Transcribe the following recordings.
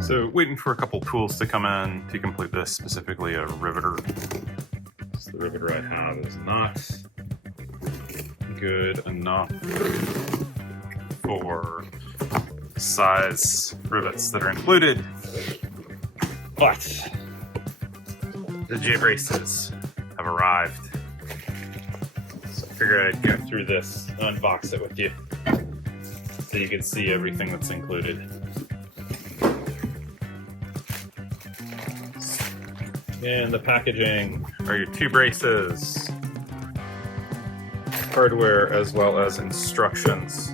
So waiting for a couple tools to come in to complete this, specifically a riveter. So the riveter I have is not good enough for size rivets that are included, but the J-braces have arrived. So I figured I'd go through this, unbox it with you, so you can see everything that's included. In the packaging are your two braces, hardware as well as instructions.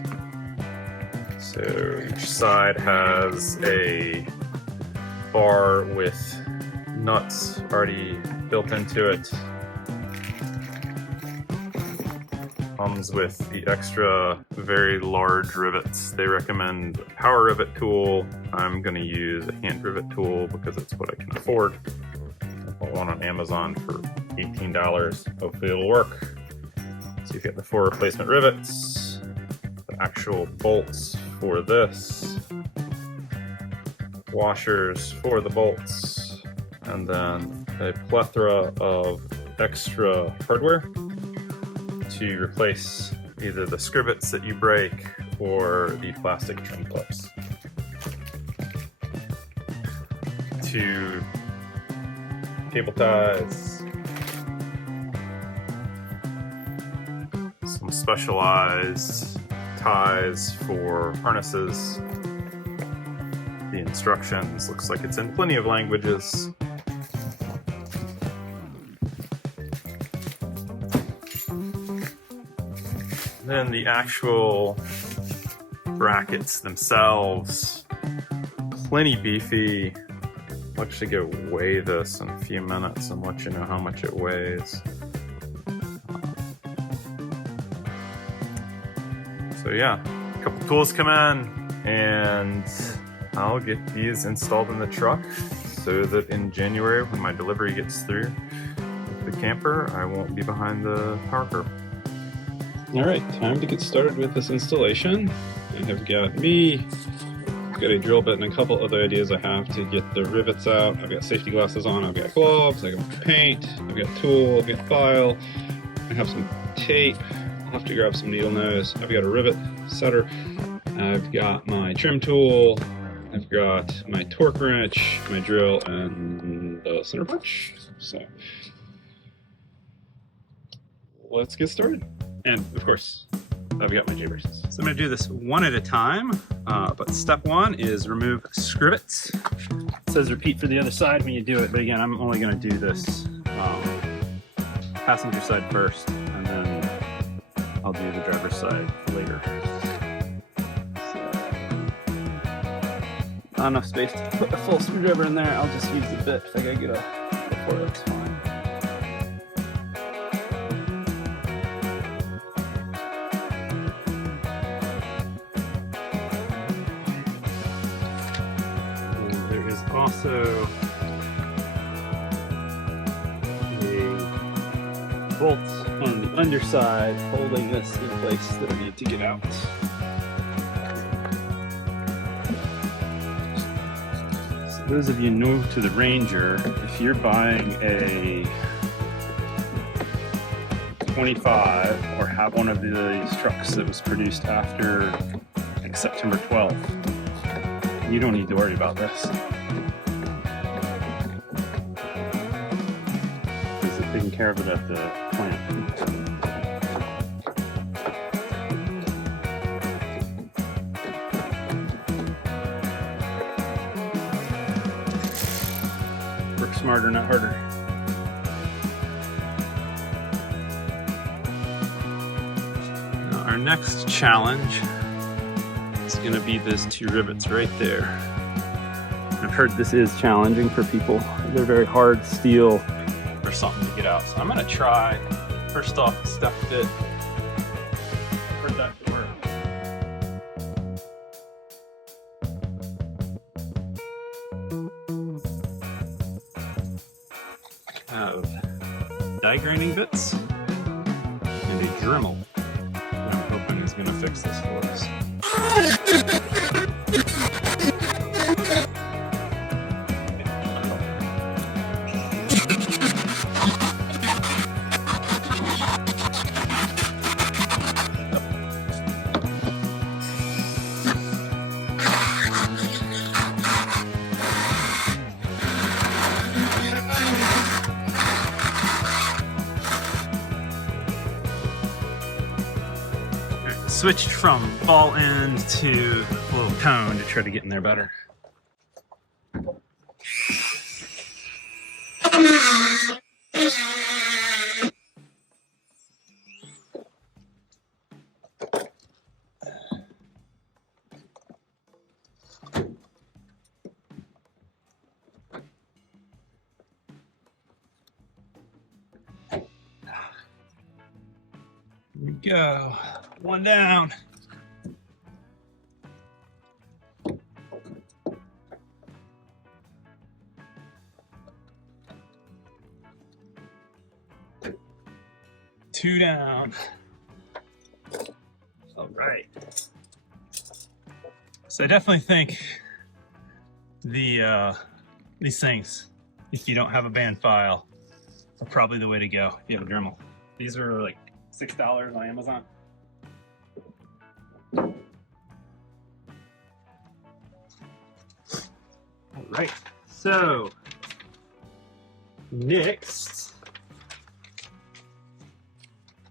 So each side has a bar with nuts already built into it. Comes with the extra very large rivets. They recommend a power rivet tool. I'm going to use a hand rivet tool because it's what I can afford. I bought one on Amazon for $18. Hopefully it'll work. So you get the 4 replacement rivets, the actual bolts for this, washers for the bolts, and then a plethora of extra hardware to replace either the Screwups that you break or the plastic trim clips. 2 cable ties, some specialized ties for harnesses. The instructions looks like it's in plenty of languages. Then the actual brackets themselves, plenty beefy. I'll actually go weigh this in a few minutes and let you know how much it weighs. So yeah, a couple tools come in and I'll get these installed in the truck so that in January when my delivery gets through with the camper, I won't be behind the power curve. All right, time to get started with this installation. I have got got a drill bit and a couple other ideas I have to get the rivets out. I've got safety glasses on, I've got gloves, I've got paint, I've got tool, I've got file, I have some tape, I'll have to grab some needle nose, I've got a rivet setter, I've got my trim tool, I've got my torque wrench, my drill, and the center punch. So let's get started. And of course, I've got my J-braces. So I'm gonna do this one at a time, but step 1 is remove Screwups. It says repeat for the other side when you do it, but again, I'm only gonna do this passenger side first, and then I'll do the driver's side later. So, not enough space to put a full screwdriver in there. I'll just use the bit if I gotta get a before, that's fine. Also a bolt on the underside holding this in place that I need to get out. So those of you new to the Ranger, if you're buying a 25 or have one of these trucks that was produced after like September 12th, you don't need to worry about this. Taking care of it at the plant. Work smarter, not harder. Now our next challenge is going to be those 2 rivets right there. I've heard this is challenging for people. They're very hard steel or something to get out. So I'm gonna try, first off, the step bit for that to work. I have die grinding bits and a Dremel that I'm hoping is gonna fix this for us. switched from ball end to a little cone to try to get in there better. Here we go. One down. Two down. All right. So I definitely think these things, if you don't have a band file, are probably the way to go if you have a Dremel. These are like $6 on Amazon. All right, so next,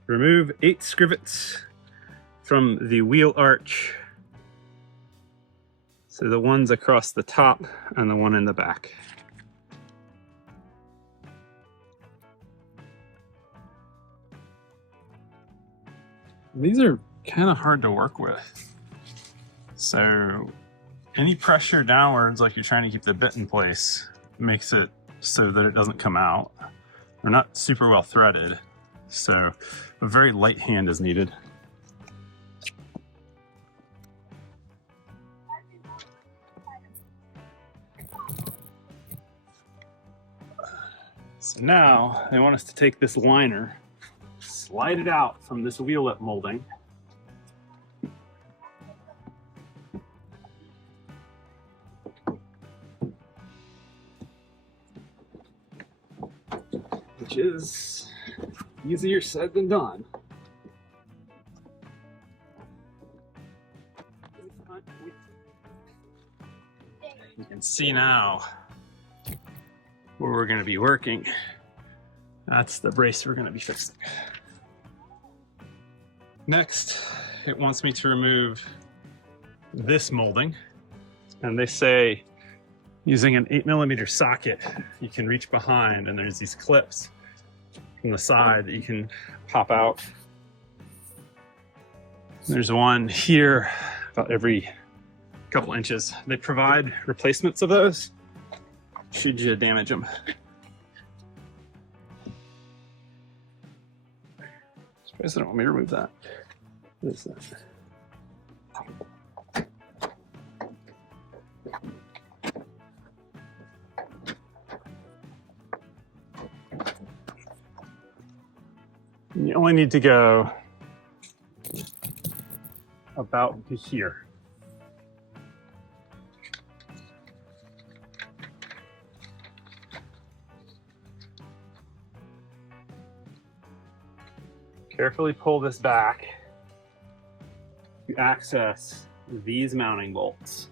remove 8 Screwups from the wheel arch. So the ones across the top and the one in the back. These are kind of hard to work with. So any pressure downwards, like you're trying to keep the bit in place, makes it so that it doesn't come out. They're not super well threaded, so a very light hand is needed. So now they want us to take this liner, slide it out from this wheel lip molding. Which is easier said than done. You can see now where we're going to be working. That's the brace we're going to be fixing. Next, it wants me to remove this molding. And they say using an 8mm socket, you can reach behind and there's these clips from the side that you can pop out. There's one here about every couple inches. They provide replacements of those should you damage them. Surprised they don't want me to remove that. What is that? You only need to go about to here. Carefully pull this back to access these mounting bolts.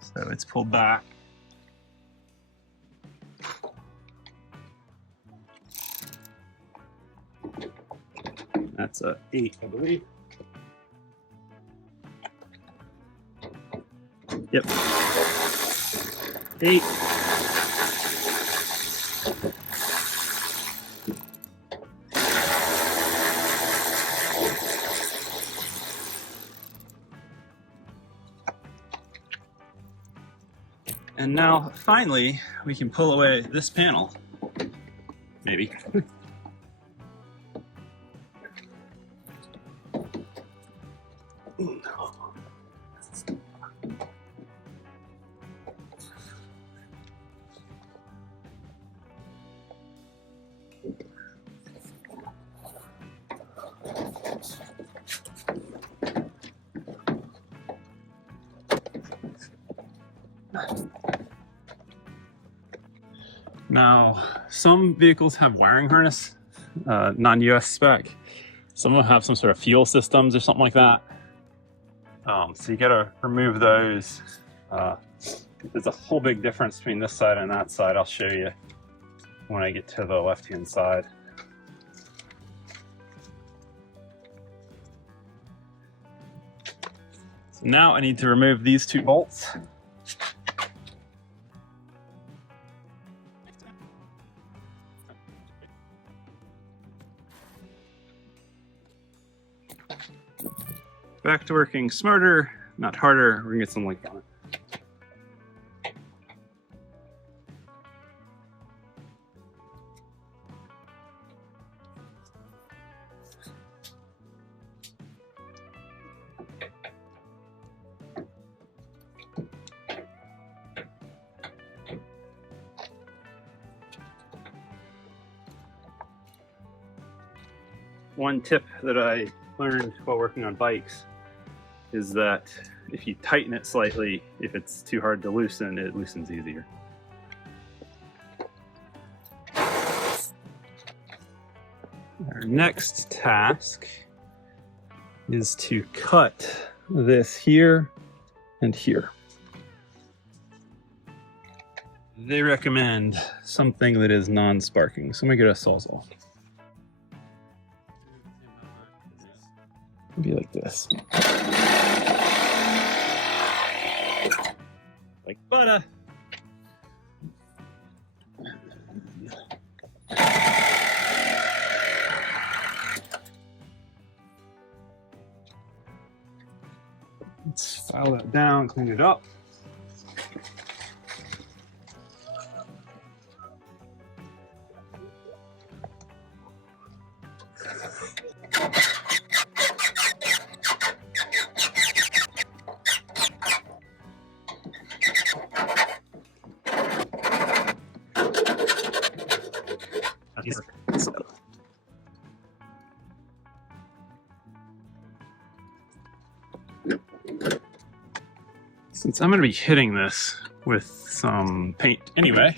So it's pulled back. That's a 8, I believe. Yep. 8. And now, finally, we can pull away this panel. Maybe. Now, some vehicles have wiring harness, non-US spec. Some of them have some sort of fuel systems or something like that. So you gotta remove those There's a whole big difference between this side and that side. I'll show you when I get to the left-hand side. So now I need to remove these two bolts. Back to working smarter, not harder. We're gonna get some length on it. One tip that I learned while working on bikes is that if you tighten it slightly, if it's too hard to loosen, it loosens easier. Our next task is to cut this here and here. They recommend something that is non-sparking, so I'm gonna get a Sawzall. Be like this. Like butter. Let's file that down, clean it up. Since I'm going to be hitting this with some paint anyway,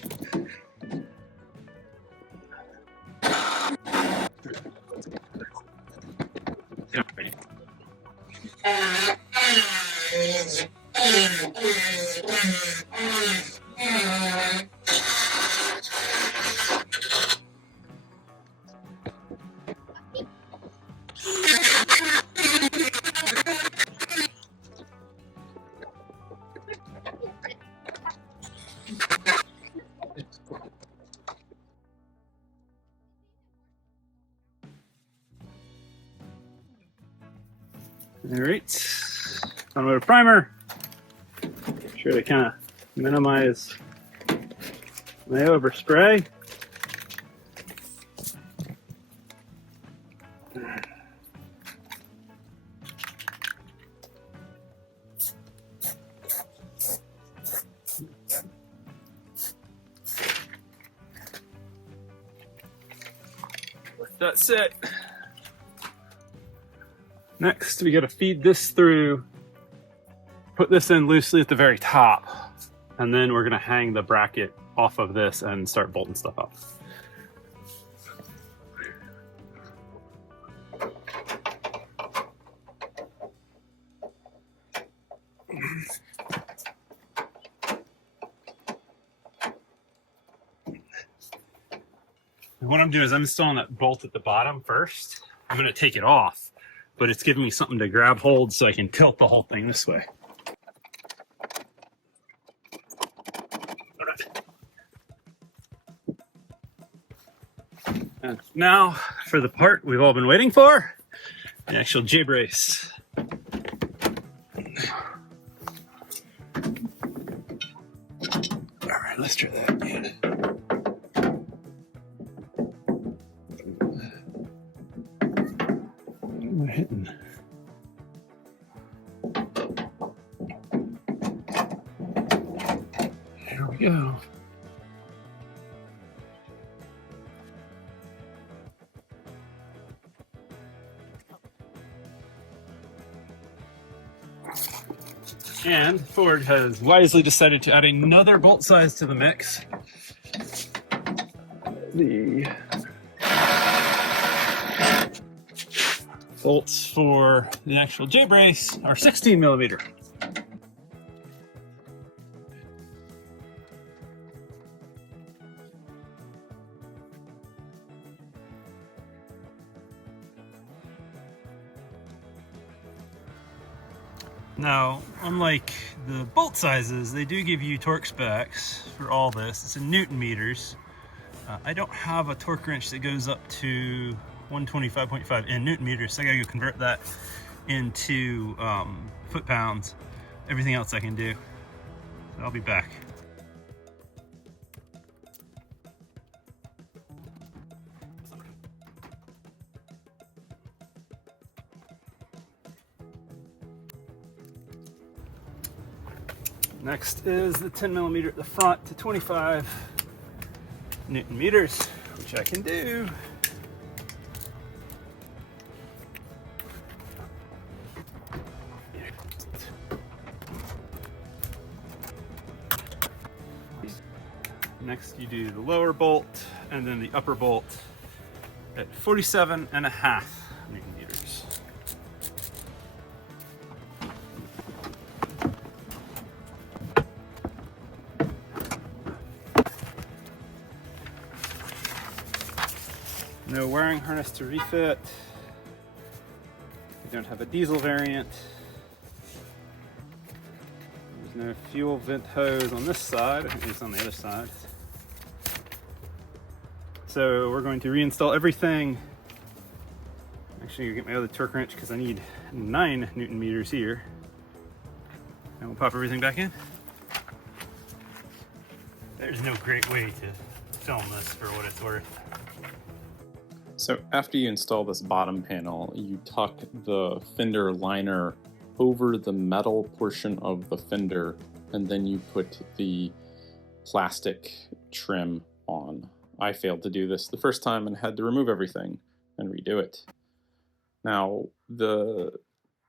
alright, automotive primer. Try to kind of minimize my overspray. That's it. Next, we got to feed this through, put this in loosely at the very top, and then we're going to hang the bracket off of this and start bolting stuff up. And what I'm doing is I'm installing that bolt at the bottom first. I'm going to take it off, but it's giving me something to grab hold so I can tilt the whole thing this way. And now for the part we've all been waiting for, the actual J-brace. All right, let's try that again. What am I hitting? Here we go. And Ford has wisely decided to add another bolt size to the mix. The bolts for the actual J-brace are 16 millimeter. Now, unlike the bolt sizes, they do give you torque specs for all this. It's in Newton meters. I don't have a torque wrench that goes up to 125.5 in Newton meters, so I gotta go convert that into foot-pounds. Everything else I can do. So I'll be back. Next is the 10 millimeter at the front to 25 Newton meters, which I can do. Next you do the lower bolt and then the upper bolt at 47.5 Newton meters. No wiring harness to refit. We don't have a diesel variant. There's no fuel vent hose on this side. I think it's on the other side. So we're going to reinstall everything. Actually, I'll get my other torque wrench because I need 9 Newton meters here. And we'll pop everything back in. There's no great way to film this for what it's worth. So after you install this bottom panel, you tuck the fender liner over the metal portion of the fender, and then you put the plastic trim on. I failed to do this the first time and had to remove everything and redo it. Now, the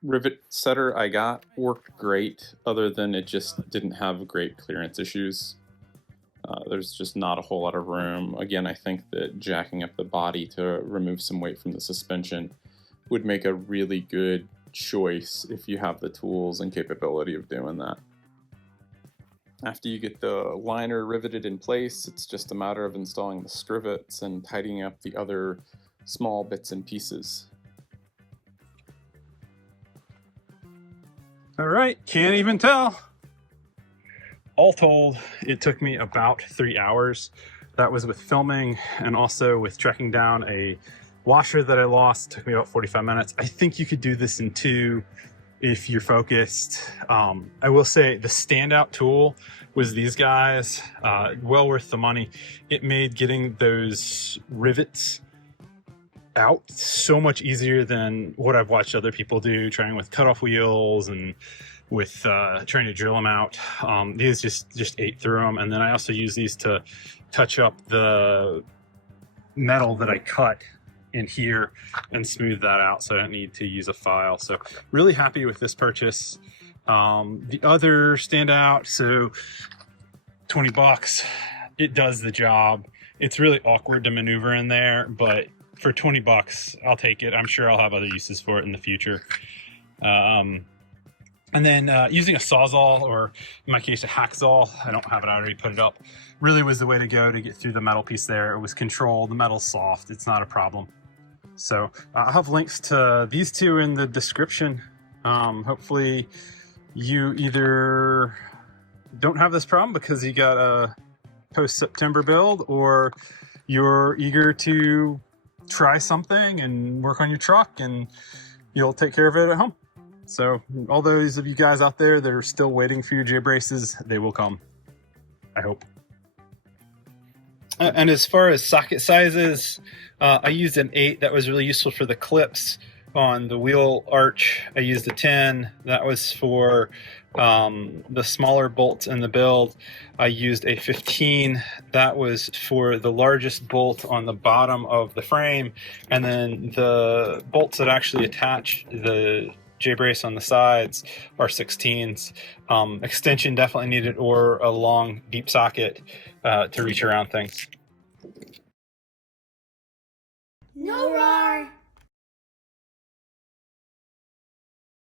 rivet setter I got worked great, other than it just didn't have great clearance issues. There's just not a whole lot of room. Again, I think that jacking up the body to remove some weight from the suspension would make a really good choice if you have the tools and capability of doing that. After you get the liner riveted in place, it's just a matter of installing the screwups and tidying up the other small bits and pieces. All right, can't even tell. All told, it took me about 3 hours. That was with filming and also with tracking down a washer that I lost. It took me about 45 minutes. I think you could do this in 2 if you're focused. I will say the standout tool was these guys. Well worth the money. It made getting those rivets out so much easier than what I've watched other people do, trying with cutoff wheels and with trying to drill them out. These just ate through them. And then I also use these to touch up the metal that I cut in here and smooth that out, so I don't need to use a file. So really happy with this purchase. The other standout, so 20 bucks, it does the job. It's really awkward to maneuver in there, but for 20 bucks, I'll take it. I'm sure I'll have other uses for it in the future. And then using a Sawzall, or in my case, a Hacksaw, I don't have it, I already put it up, really was the way to go to get through the metal piece there. It was controlled, the metal's soft, it's not a problem. So I'll have links to these 2 in the description. Hopefully you either don't have this problem because you got a post-September build, or you're eager to try something and work on your truck and you'll take care of it at home. So all those of you guys out there that are still waiting for your J-braces, they will come, I hope. And as far as socket sizes, I used an 8. That was really useful for the clips on the wheel arch. I used a 10. That was for the smaller bolts in the build. I used a 15. That was for the largest bolt on the bottom of the frame. And then the bolts that actually attach the J-brace on the sides are 16s. Extension definitely needed, or a long deep socket to reach around things. No roar!